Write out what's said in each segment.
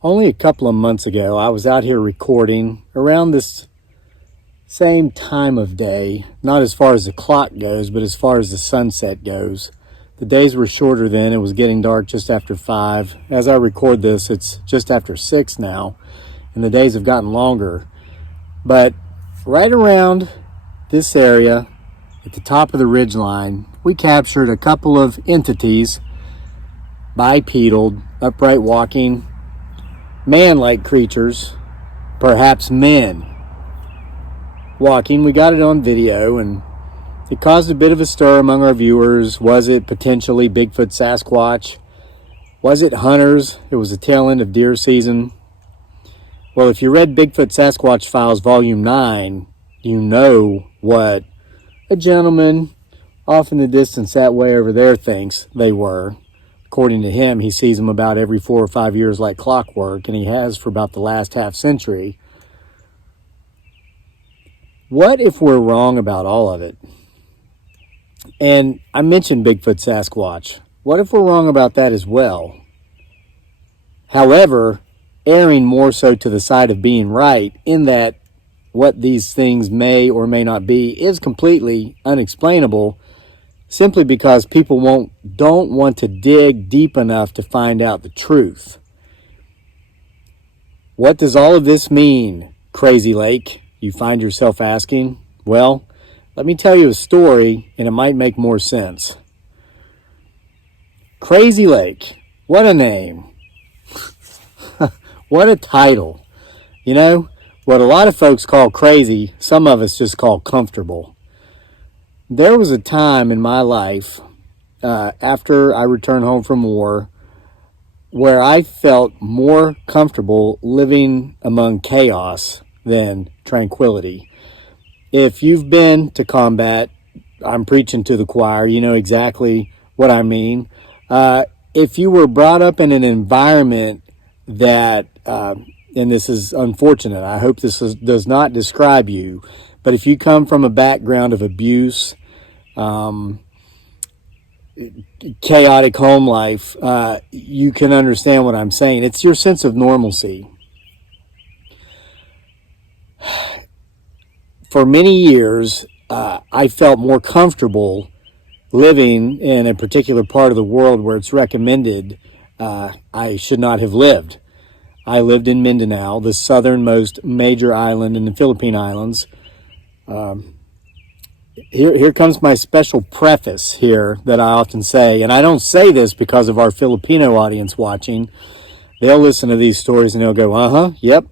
Only a couple of months ago, I was out here recording around this same time of day, not as far as the clock goes, but as far as the sunset goes. The days were shorter then. It was getting dark just after 5. As I record this, it's just after 6 now, and the days have gotten longer. But right around this area, at the top of the ridgeline, we captured a couple of entities, bipedal, upright walking, man-like creatures, perhaps men, walking. We got it on video, and it caused a bit of a stir among our viewers. Was it potentially Bigfoot Sasquatch? Was it hunters? It was the tail end of deer season. Well, if you read Bigfoot Sasquatch Files Volume 9, you know what a gentleman off in the distance that way over there thinks they were. According to him, he sees them about every 4 or 5 years like clockwork, and he has for about the last half century. What if we're wrong about all of it? And I mentioned Bigfoot Sasquatch. What if we're wrong about that as well? However, erring more so to the side of being right, in that what these things may or may not be is completely unexplainable, simply because people don't want to dig deep enough to find out the truth. What does all of this mean, Crazy Lake? You find yourself asking? Well, let me tell you a story, and it might make more sense. Crazy Lake. What a name. What a title. You know, what a lot of folks call crazy, some of us just call comfortable. There was a time in my life, after I returned home from war, where I felt more comfortable living among chaos than tranquility. If you've been to combat, I'm preaching to the choir, you know exactly what I mean. If you were brought up in an environment that, and this is unfortunate, I hope does not describe you, but if you come from a background of abuse, chaotic home life, you can understand what I'm saying. It's your sense of normalcy. For many years, I felt more comfortable living in a particular part of the world where it's recommended I should not have lived. I lived in Mindanao, the southernmost major island in the Philippine Islands. Here comes my special preface here that I often say, and I don't say this because of our Filipino audience watching. They'll listen to these stories and they'll go, yep.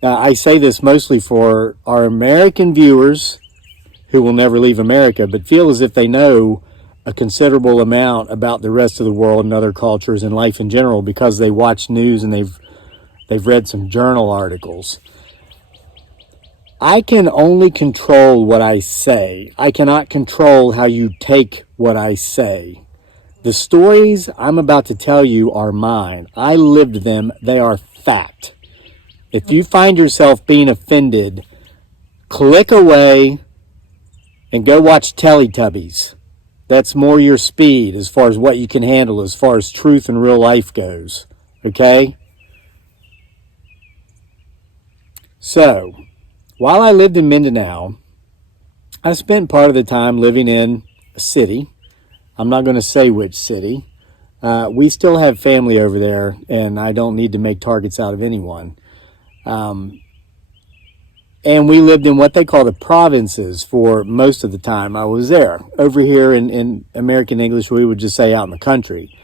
I say this mostly for our American viewers who will never leave America, but feel as if they know a considerable amount about the rest of the world and other cultures and life in general because they watch news and they've read some journal articles. I can only control what I say. I cannot control how you take what I say. The stories I'm about to tell you are mine. I lived them. They are fact. If you find yourself being offended, click away and go watch Teletubbies. That's more your speed as far as what you can handle as far as truth and real life goes. Okay? So, while I lived in Mindanao, I spent part of the time living in a city. I'm not going to say which city. We still have family over there, and I don't need to make targets out of anyone. And we lived in what they call the provinces for most of the time I was there. Over here in American English, we would just say out in the country.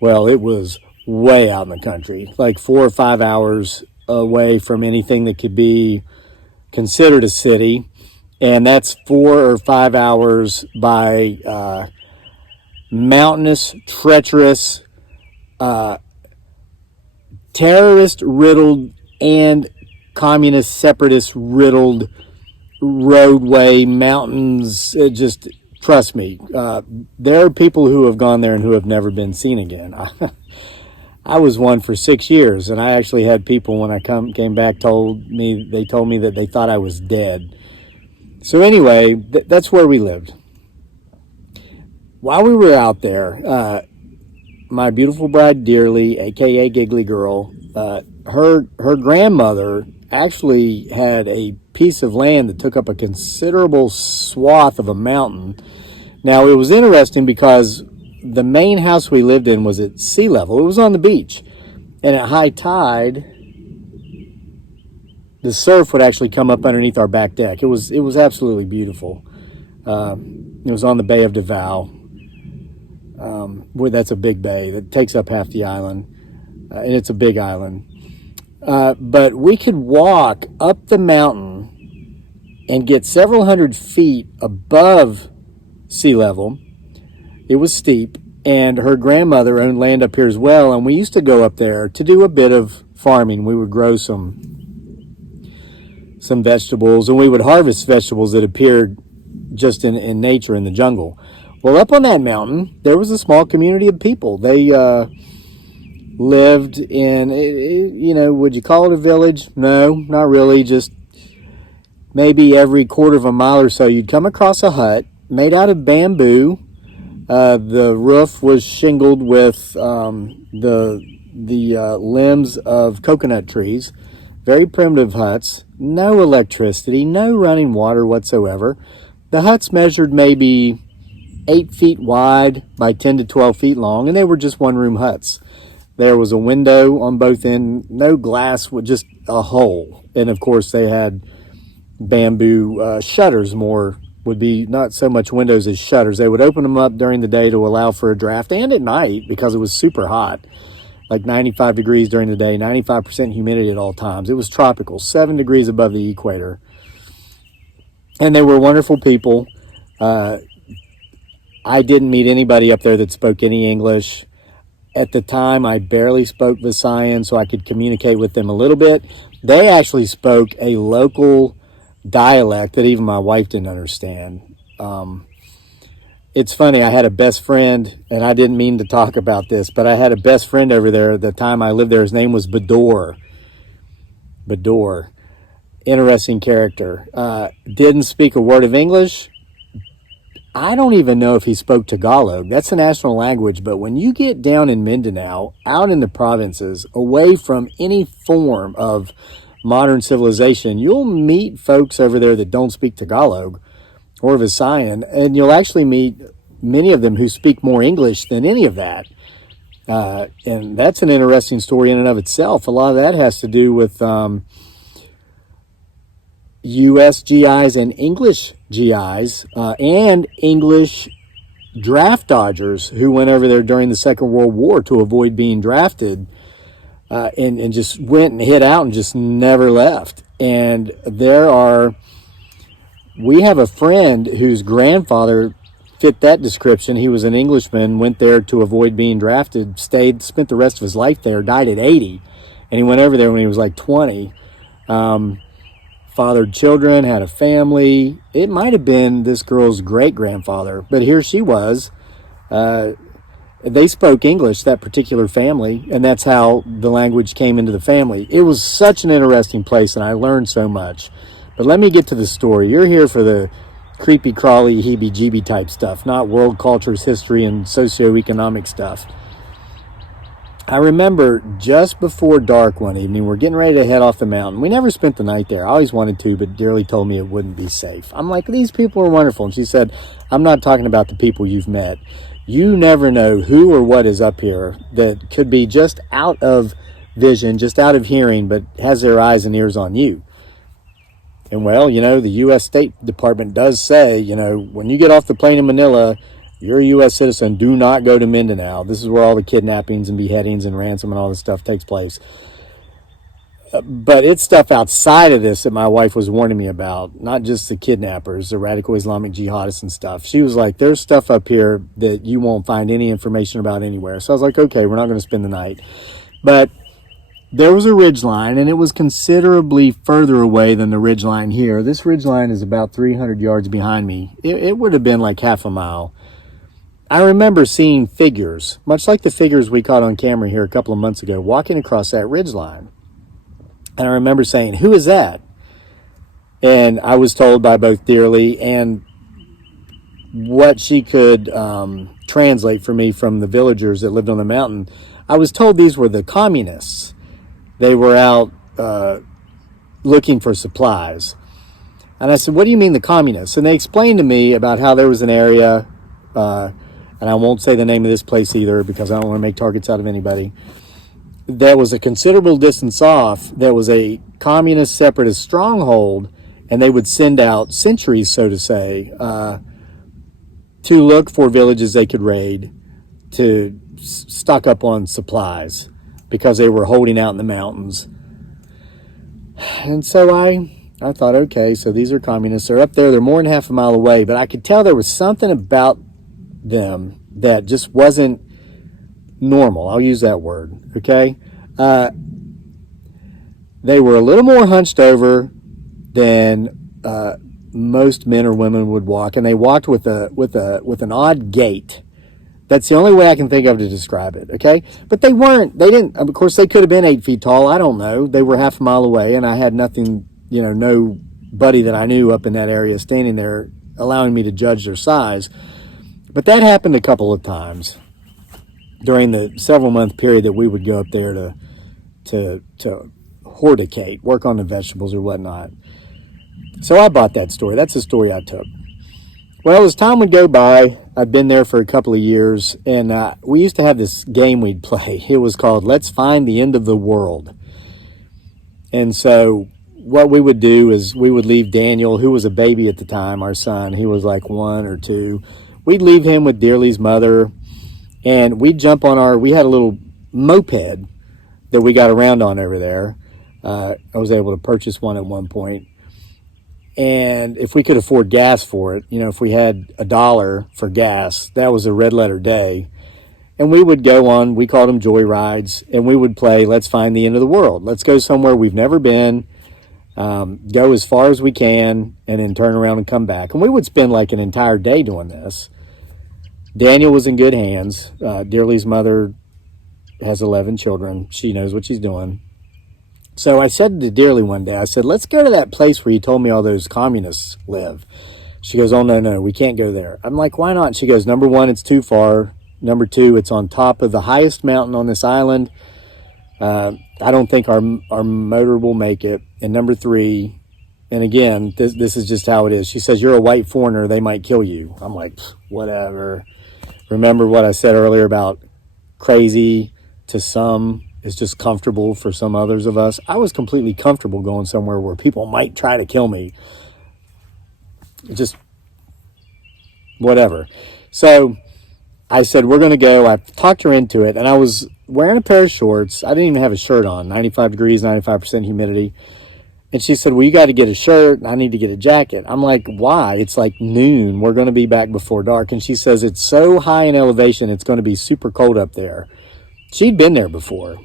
Well, it was way out in the country, like 4 or 5 hours away from anything that could be considered a city. And that's 4 or 5 hours by mountainous, treacherous, terrorist-riddled, and communist, separatist-riddled roadway, mountains. Just trust me, there are people who have gone there and who have never been seen again. I was one for 6 years, and I actually had people when I came back told me that they thought I was dead. So anyway, that's where we lived. While we were out there, my beautiful bride Dearly, aka Giggly Girl, her grandmother actually had a piece of land that took up a considerable swath of a mountain. Now, it was interesting because the main house we lived in was at sea level. It was on the beach. And at high tide, the surf would actually come up underneath our back deck. It was absolutely beautiful. It was on the Bay of Davao. Where that's a big bay that takes up half the island. And it's a big island. But we could walk up the mountain and get several hundred feet above sea level. It was steep, and her grandmother owned land up here as well, and we used to go up there to do a bit of farming. We would grow some vegetables, and we would harvest vegetables that appeared just in nature in the jungle. Well, up on that mountain, there was a small community of people. They lived in, would you call it a village? No, not really. Just maybe every quarter of a mile or so, you'd come across a hut made out of bamboo. The roof was shingled with the limbs of coconut trees. Very primitive huts. No electricity, no running water whatsoever. The huts measured maybe 8 feet wide by 10 to 12 feet long, and they were just one-room huts. There was a window on both ends, no glass, with just a hole. And, of course, they had bamboo shutters, more would be not so much windows as shutters. They would open them up during the day to allow for a draft, and at night because it was super hot, like 95 degrees during the day, 95% humidity at all times. It was tropical, 7 degrees above the equator. And they were wonderful people. I didn't meet anybody up there that spoke any English. At the time, I barely spoke Visayan, so I could communicate with them a little bit. They actually spoke a local dialect that even my wife didn't understand. It's funny, I had a best friend, and I didn't mean to talk about this, but I had a best friend over there at the time I lived there. His name was Bador. Interesting character. Didn't speak a word of English. I don't even know if he spoke Tagalog. That's a national language, but when you get down in Mindanao, out in the provinces, away from any form of modern civilization, you'll meet folks over there that don't speak Tagalog or Visayan, and you'll actually meet many of them who speak more English than any of that. And that's an interesting story in and of itself. A lot of that has to do with U.S. GIs and English GIs and English draft dodgers who went over there during the Second World War to avoid being drafted and just went and hid out and just never left. And we have a friend whose grandfather fit that description. He was an Englishman, went there to avoid being drafted, spent the rest of his life there, died at 80, and he went over there when he was like 20. Fathered children, had a family. It might have been this girl's great-grandfather, but here she was. They spoke English, that particular family, and that's how the language came into the family. It was such an interesting place, and I learned so much. But let me get to the story. You're here for the creepy, crawly, heebie-jeebie type stuff, not world cultures, history, and socioeconomic stuff. I remember just before dark one evening, we're getting ready to head off the mountain. We never spent the night there. I always wanted to, but Dearly told me it wouldn't be safe. I'm like, these people are wonderful. And she said, I'm not talking about the people you've met. You never know who or what is up here that could be just out of vision, just out of hearing, but has their eyes and ears on you. And well, the U.S. State Department does say, when you get off the plane in Manila, you're a U.S. citizen, do not go to Mindanao. This is where all the kidnappings and beheadings and ransom and all this stuff takes place. But it's stuff outside of this that my wife was warning me about, not just the kidnappers, the radical Islamic jihadists and stuff. She was like, there's stuff up here that you won't find any information about anywhere. So I was like, okay, we're not going to spend the night. But there was a ridgeline, and it was considerably further away than the ridgeline here. This ridgeline is about 300 yards behind me. It would have been like half a mile. I remember seeing figures, much like the figures we caught on camera here a couple of months ago, walking across that ridgeline. And I remember saying, who is that? And I was told by both Dearly and what she could translate for me from the villagers that lived on the mountain. I was told these were the communists. They were out looking for supplies. And I said, what do you mean the communists? And they explained to me about how there was an area, and I won't say the name of this place either because I don't want to make targets out of anybody, that was a considerable distance off. There was a communist separatist stronghold, and they would send out sentries, so to say, to look for villages they could raid, to stock up on supplies because they were holding out in the mountains. And so I thought, okay, so these are communists. They're up there. They're more than half a mile away. But I could tell there was something about them that just wasn't normal. I'll use that word, okay? They were a little more hunched over than most men or women would walk, and they walked with an odd gait. That's the only way I can think of to describe it, okay? But they didn't, of course, they could have been 8 feet tall. I don't know. They were half a mile away, and I had nothing, nobody that I knew up in that area standing there allowing me to judge their size. But that happened a couple of times during the several-month period that we would go up there to horticate, work on the vegetables or whatnot. So I bought that story. That's the story I took. Well, as time would go by, I'd been there for a couple of years, and we used to have this game we'd play. It was called Let's Find the End of the World. And so what we would do is we would leave Daniel, who was a baby at the time, our son. He was like 1 or 2. We'd leave him with Dearly's mother, and we'd jump on we had a little moped that we got around on over there. I was able to purchase one at one point. And if we could afford gas for it, if we had $1 for gas, that was a red letter day. And we would go on, we called them joy rides, and we would play Let's Find the End of the World. Let's go somewhere we've never been, go as far as we can, and then turn around and come back. And we would spend like an entire day doing this. Daniel was in good hands. Dearly's mother has 11 children. She knows what she's doing. So I said to Dearly one day, I said, let's go to that place where you told me all those communists live. She goes, oh, no, we can't go there. I'm like, why not? She goes, number 1, it's too far. Number 2, it's on top of the highest mountain on this island. I don't think our motor will make it. And number 3, and again, this is just how it is. She says, you're a white foreigner. They might kill you. I'm like, whatever. Remember what I said earlier about crazy to some is just comfortable for some others of us. I was completely comfortable going somewhere where people might try to kill me. Just whatever. So I said, we're going to go. I talked her into it, and I was wearing a pair of shorts. I didn't even have a shirt on, 95 degrees, 95% humidity. And she said, well, you got to get a shirt. I need to get a jacket. I'm like, why? It's like noon. We're going to be back before dark. And she says, it's so high in elevation, it's going to be super cold up there. She'd been there before.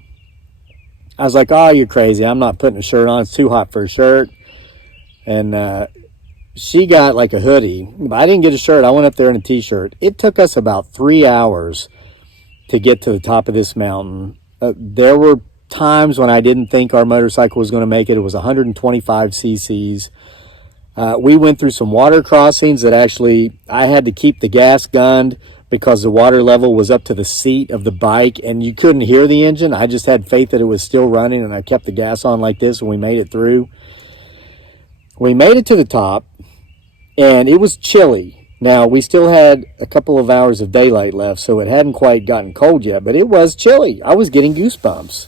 I was like, oh, you're crazy. I'm not putting a shirt on. It's too hot for a shirt. And she got like a hoodie. But I didn't get a shirt. I went up there in a T-shirt. It took us about 3 hours to get to the top of this mountain. There were times when I didn't think our motorcycle was going to make it. It was 125 cc's. We went through some water crossings that actually I had to keep the gas gunned because the water level was up to the seat of the bike and you couldn't hear the engine. I just had faith that it was still running, and I kept the gas on like this, and we made it through. We made it to the top, and it was chilly. Now, we still had a couple of hours of daylight left, so it hadn't quite gotten cold yet, but it was chilly. I was getting goosebumps.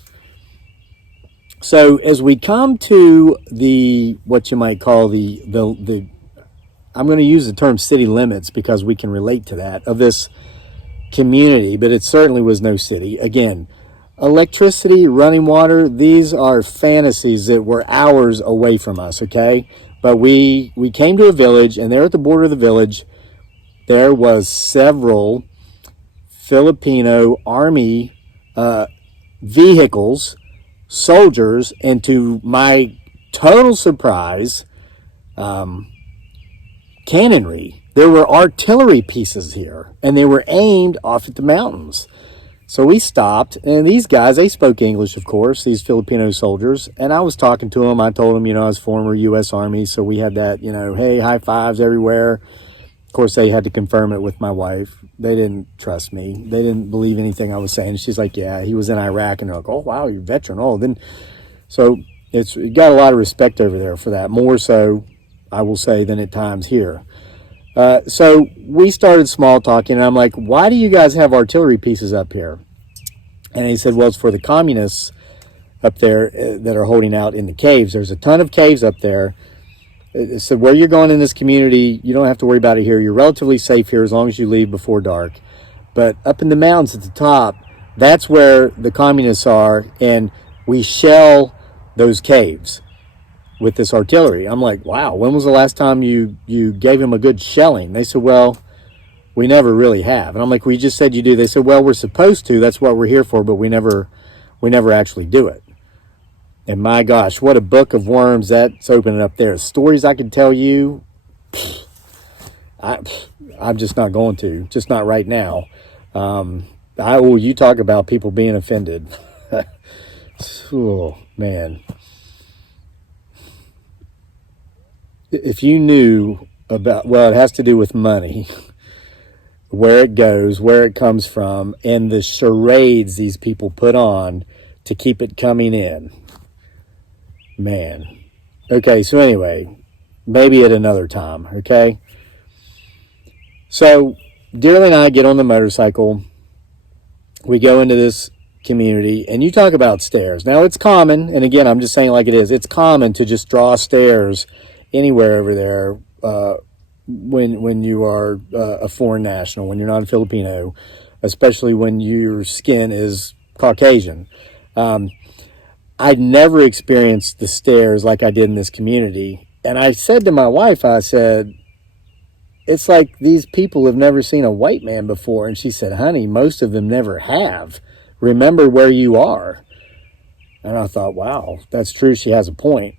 So as we come to what you might call the I'm going to use the term city limits because we can relate to that, of this community, but it certainly was no city. Again, electricity, running water, these are fantasies that were hours away from us, okay? But we came to a village, and there at the border of the village, there was several Filipino army vehicles, soldiers, and to my total surprise, cannonry. There were artillery pieces here, and they were aimed off at the mountains. So we stopped, and these guys, they spoke English, of course, these Filipino soldiers, and I was talking to them. I told them, I was former U.S. Army, so we had that, hey, high fives everywhere. Of course, they had to confirm it with my wife. they didn't trust me. They didn't believe anything I was saying. She's like, yeah, he was in Iraq. And they're like, oh, wow, you're a veteran. Oh, then, so it's got a lot of respect over there for that. More so, I will say, than at times here. So we started small talking, and I'm like, why do you guys have artillery pieces up here? And he said, well, it's for the communists up there that are holding out in the caves. There's a ton of caves up there. So where you're going in this community, you don't have to worry about it here. You're relatively safe here as long as you leave before dark. But up in the mountains at the top, that's where the communists are, and we shell those caves with this artillery. I'm like, wow, when was the last time you gave him a good shelling? They said, well, we never really have. And I'm like, we just said you do. They said, well, we're supposed to. That's what we're here for, but we never actually do it. And my gosh, what a book of worms that's opening up there. Stories I could tell you, I'm just not going to. Just not right now. You talk about people being offended. Oh, man. If you knew about, well, it has to do with money, where it goes, where it comes from, and the charades these people put on to keep it coming in. Man. Okay, so anyway, maybe at another time, okay? So, Dearly and I get on the motorcycle. We go into this community, and you talk about stairs. Now, it's common, and again, I'm just saying like it is, it's common to just draw stairs anywhere over there when you are a foreign national, when you're not a Filipino, especially when your skin is Caucasian. I'd never experienced the stairs like I did in this community. And I said to my wife, I said, it's like these people have never seen a white man before. And she said, honey, most of them never have. Remember where you are. And I thought, wow, that's true. She has a point.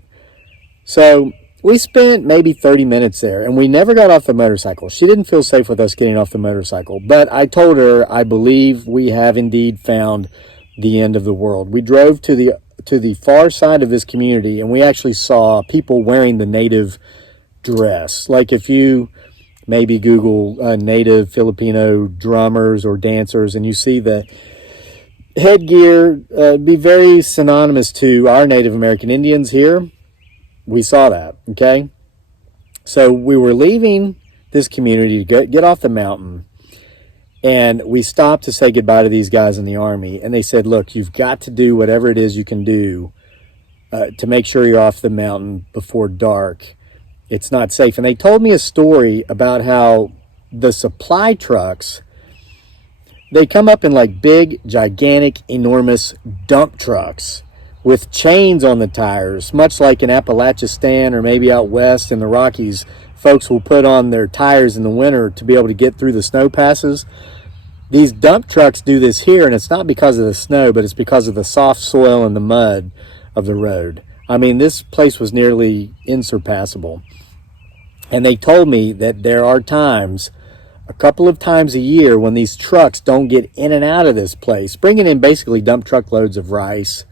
So we spent maybe 30 minutes there, and we never got off the motorcycle. She didn't feel safe with us getting off the motorcycle. But I told her, I believe we have indeed found the end of the world. We drove to the far side of this community, and we actually saw people wearing the native dress. Like if you maybe Google native Filipino drummers or dancers, and you see the headgear be very synonymous to our Native American Indians here. We saw that, okay? So we were leaving this community to get off the mountain, and we stopped to say goodbye to these guys in the Army, and they said, look, you've got to do whatever it is you can do to make sure you're off the mountain before dark. It's not safe. And they told me a story about how the supply trucks, they come up in like big, gigantic, enormous dump trucks with chains on the tires, much like in Appalachistan or maybe out west in the Rockies. Folks will put on their tires in the winter to be able to get through the snow passes. These dump trucks do this here, and it's not because of the snow, but it's because of the soft soil and the mud of the road. I mean, this place was nearly insurpassable. And they told me that there are times, a couple of times a year, when these trucks don't get in and out of this place, bringing in basically dump truckloads of rice,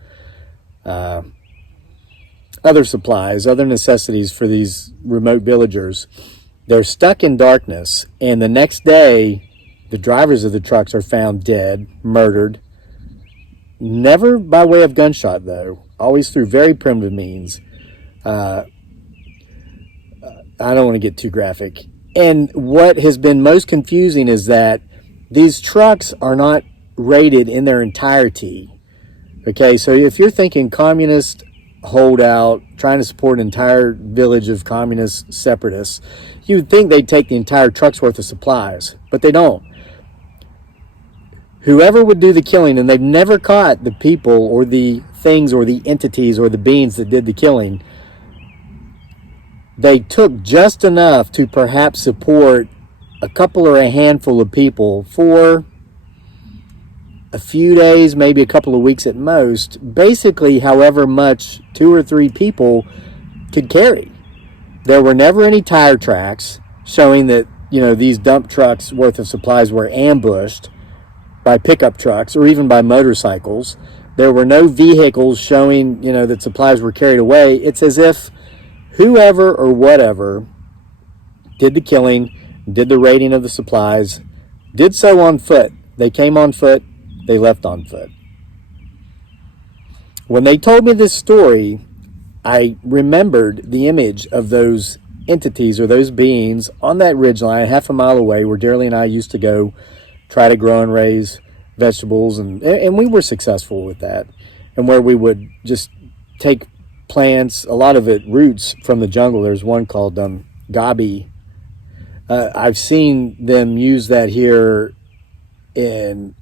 other supplies, other necessities for these remote villagers. They're stuck in darkness, and the next day, the drivers of the trucks are found dead, murdered. Never by way of gunshot, though. Always through very primitive means. I don't want to get too graphic. And what has been most confusing is that these trucks are not rated in their entirety. Okay, so if you're thinking communist holdout, trying to support an entire village of communist separatists, you'd think they'd take the entire truck's worth of supplies, but they don't. Whoever would do the killing, and they've never caught the people or the things or the entities or the beings that did the killing, they took just enough to perhaps support a couple or a handful of people for a few days, maybe a couple of weeks at most, basically however much 2 or 3 people could carry. There were never any tire tracks showing that, these dump trucks worth of supplies were ambushed by pickup trucks or even by motorcycles. There were no vehicles showing, that supplies were carried away. It's as if whoever or whatever did the killing, did the raiding of the supplies, did so on foot. They came on foot, they left on foot. When they told me this story, I remembered the image of those entities or those beings on that ridgeline half a mile away where Darely and I used to go try to grow and raise vegetables, and we were successful with that, and where we would just take plants, a lot of it roots from the jungle. There's one called gabi. I've seen them use that here in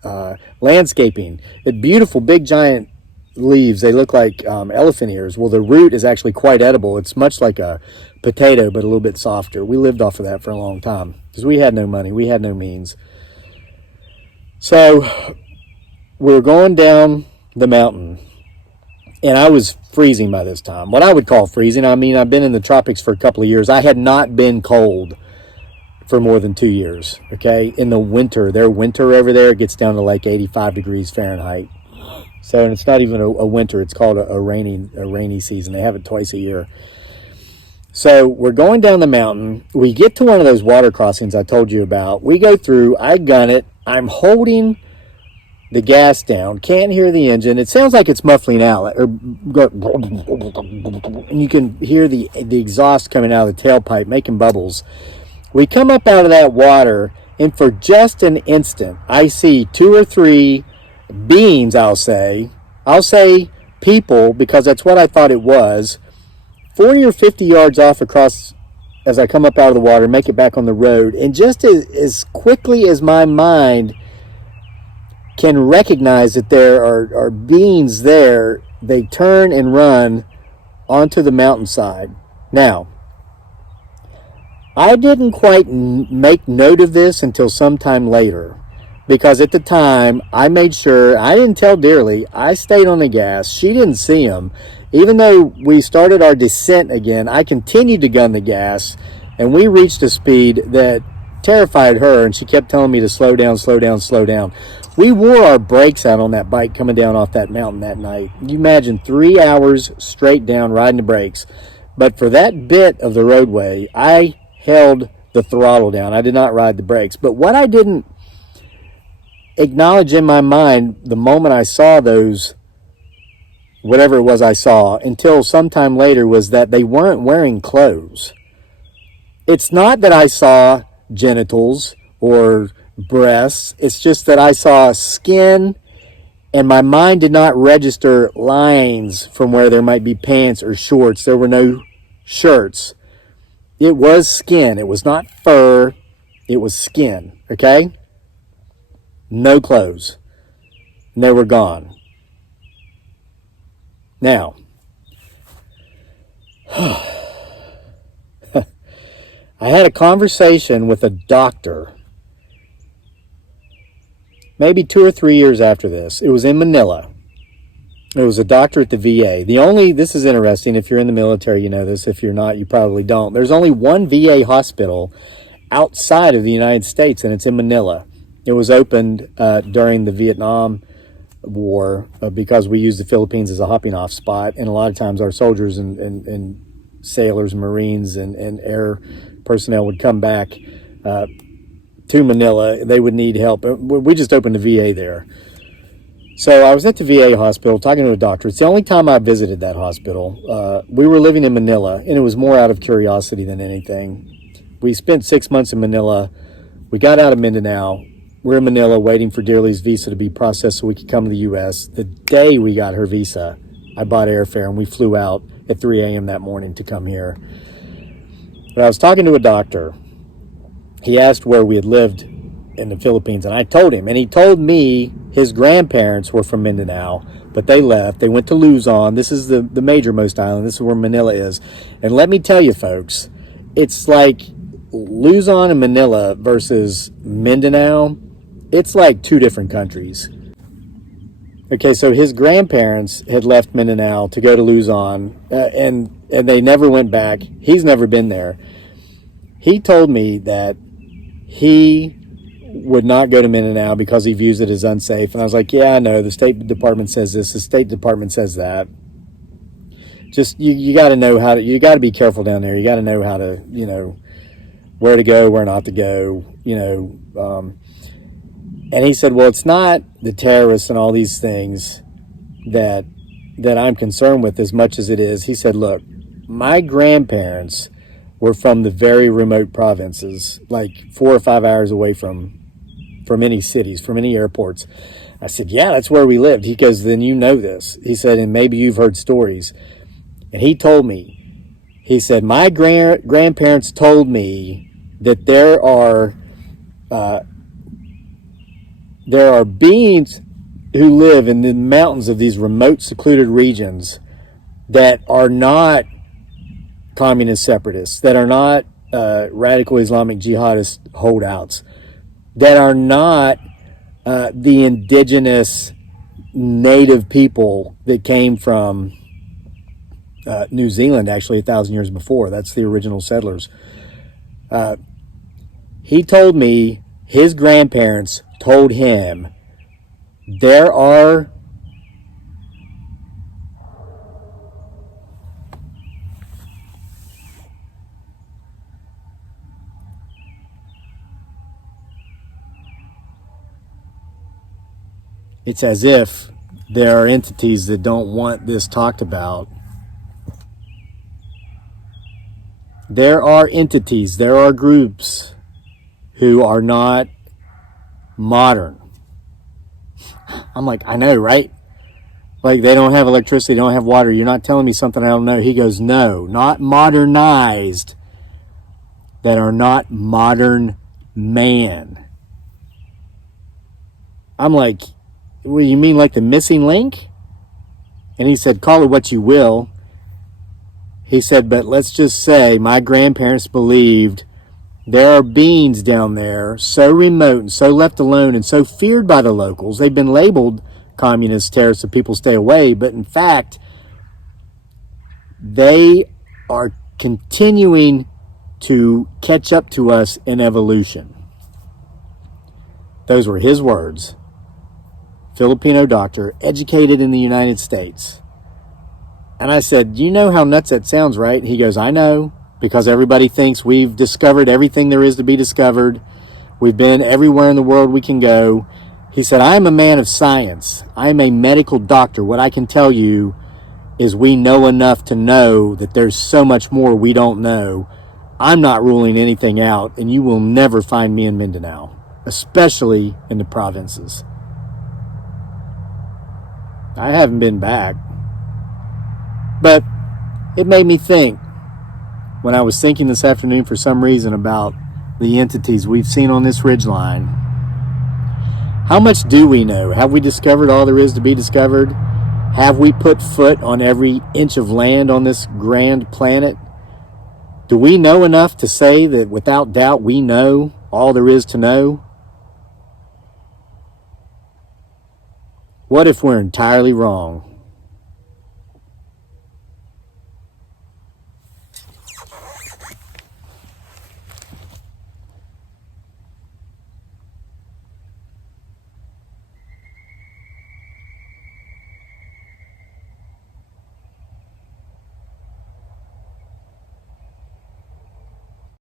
landscaping. It's beautiful, big, giant leaves. They look like elephant ears. Well, the root is actually quite edible. It's much like a potato, but a little bit softer. We lived off of that for a long time because we had no money. We had no means. So we're going down the mountain, and I was freezing by this time. What I would call freezing. I mean, I've been in the tropics for a couple of years. I had not been cold for more than 2 years, okay? In the winter, their winter over there gets down to like 85 degrees Fahrenheit. So, and it's not even a winter. It's called a rainy season. They have it twice a year. So we're going down the mountain. We get to one of those water crossings I told you about. We go through. I gun it. I'm holding the gas down. Can't hear the engine. It sounds like it's muffling out, and you can hear the exhaust coming out of the tailpipe, making bubbles. We come up out of that water, and for just an instant, I see 2 or 3 beings, I'll say people, because that's what I thought it was, 40 or 50 yards off across as I come up out of the water, make it back on the road. And just as quickly as my mind can recognize that there are beings there, they turn and run onto the mountainside. Now, I didn't quite make note of this until sometime later, because at the time, I made sure, I didn't tell Dearly, I stayed on the gas. She didn't see him. Even though we started our descent again, I continued to gun the gas, and we reached a speed that terrified her, and she kept telling me to slow down, slow down, slow down. We wore our brakes out on that bike coming down off that mountain that night. You imagine 3 hours straight down riding the brakes. But for that bit of the roadway, I held the throttle down. I did not ride the brakes. But what I didn't acknowledge in my mind the moment I saw those, whatever it was I saw, until sometime later, was that they weren't wearing clothes. It's not that I saw genitals or breasts. It's just that I saw skin, and my mind did not register lines from where there might be pants or shorts. There were no shirts. It was skin. It was not fur. It was skin, okay? No clothes. And they were gone. Now, I had a conversation with a doctor maybe 2 or 3 years after this. It was in Manila. It was a doctor at the VA. This is interesting. If you're in the military, you know this. If you're not, you probably don't. There's only one VA hospital outside of the United States, and it's in Manila. It was opened during the Vietnam War because we used the Philippines as a hopping off spot, and a lot of times our soldiers and sailors, Marines, and air personnel would come back to Manila. They would need help. We just opened a VA there. So I was at the VA hospital talking to a doctor. It's the only time I visited that hospital. We were living in Manila, and it was more out of curiosity than anything. We spent 6 months in Manila. We got out of Mindanao. We're in Manila waiting for Dearly's visa to be processed so we could come to the U.S. The day we got her visa, I bought airfare, and we flew out at 3 a.m. that morning to come here. But I was talking to a doctor. He asked where we had lived in the Philippines, and I told him. And he told me his grandparents were from Mindanao, but they left. They went to Luzon. This is the major-most island. This is where Manila is. And let me tell you, folks, it's like Luzon and Manila versus Mindanao. It's like 2 different countries. Okay, so his grandparents had left Mindanao to go to Luzon, and they never went back. He's never been there. He told me that he would not go to Mindanao because he views it as unsafe. And I was like, yeah, I know. The State Department says this. The State Department says that. Just, you got to know you got to be careful down there. You got to know how to, where to go, where not to go, And he said, well, it's not the terrorists and all these things that I'm concerned with as much as it is. He said, look, my grandparents were from the very remote provinces, like 4 or 5 hours away from any cities, from any airports. I said, yeah, that's where we lived. He goes, then you know this. He said, and maybe you've heard stories. And he told me, he said, my grandparents told me that there are beings who live in the mountains of these remote, secluded regions that are not communist separatists, that are not radical Islamic jihadist holdouts, that are not the indigenous native people that came from New Zealand, actually 1,000 years before. That's the original settlers. He told me his grandparents told him there are it's as if there are entities that don't want this talked about. There are entities, there are groups who are not modern. I'm like, I know, right? Like, they don't have electricity, they don't have water. You're not telling me something I don't know. He goes, no, not modernized, that are not modern man. I'm like, well, you mean like the missing link? And he said, call it what you will. He said, but let's just say my grandparents believed there are beings down there so remote and so left alone and so feared by the locals. They've been labeled communist terrorists, so people stay away. But in fact, they are continuing to catch up to us in evolution. Those were his words. Filipino doctor, educated in the United States. And I said, you know how nuts that sounds, right? He goes, I know, because everybody thinks we've discovered everything there is to be discovered. We've been everywhere in the world we can go. He said, I am a man of science. I am a medical doctor. What I can tell you is we know enough to know that there's so much more we don't know. I'm not ruling anything out, and you will never find me in Mindanao, especially in the provinces. I haven't been back. But it made me think, when I was thinking this afternoon for some reason about the entities we've seen on this ridgeline, how much do we know? Have we discovered all there is to be discovered? Have we put foot on every inch of land on this grand planet? Do we know enough to say that without doubt we know all there is to know? What if we're entirely wrong?